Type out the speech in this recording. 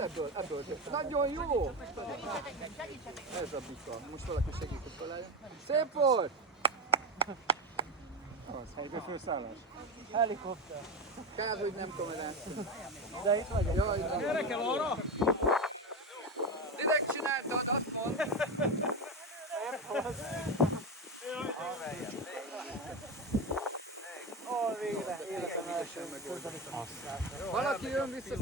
ebből. Nagyon jó! Ez a bika. Most valaki segít, hogy felálljon. Szép volt! Az, helybe főszállás. Helikopter. Kár, hogy nem tolerálsz. De itt vagyok. Jaj, Gyere kell arra! direkt csináltad, azt mondd! Végre, életem első közeli. Valaki jön vissza.